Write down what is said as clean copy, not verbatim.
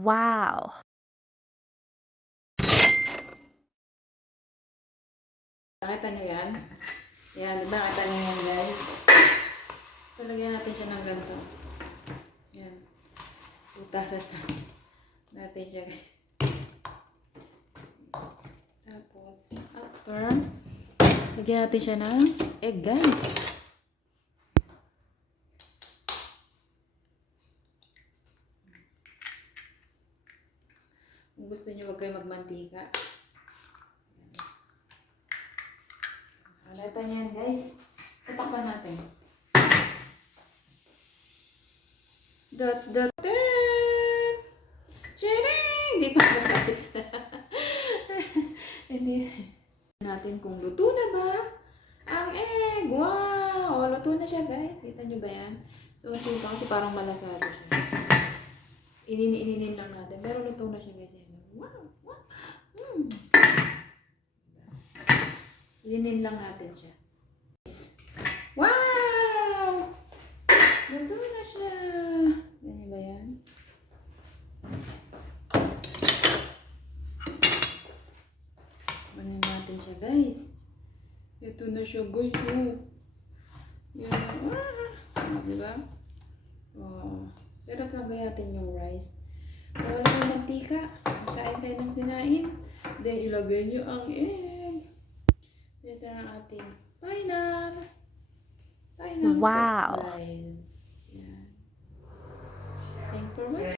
Wow! Nakita niyo yan? Yan, diba? Nakita niyo yan, guys? So, lagyan natin siya ng ganito. Yan. Putasan natin siya, guys. Tapos, after, lagyan natin siya ng egg, guys. Kung gusto niyo, huwag kayo magmantika. Halata niyan, guys. Tatakpan natin. That's the turn! Sharing! Di pa nakapit. Hindi. Natin kung luto na ba ang egg. Wow! Luto na siya, guys. Kita niyo ba yan? So, ito kasi parang malasado siya. Ininin lang natin. Pero luto na siya, guys. Wow! Wow! Ininin lang natin siya. Wow! Luto na siya. Ganyan ba yan? Ganyan natin siya, guys. Ito na siya, guys. Oh. Yan. Diba? Oh. Pero tagay natin yung rice. Wala yung mantika. Sain kayo ng sinain. Then, ilagay nyo ang egg. So, ito ang ating final. Wow! Rice. Yan. Thank you for watching.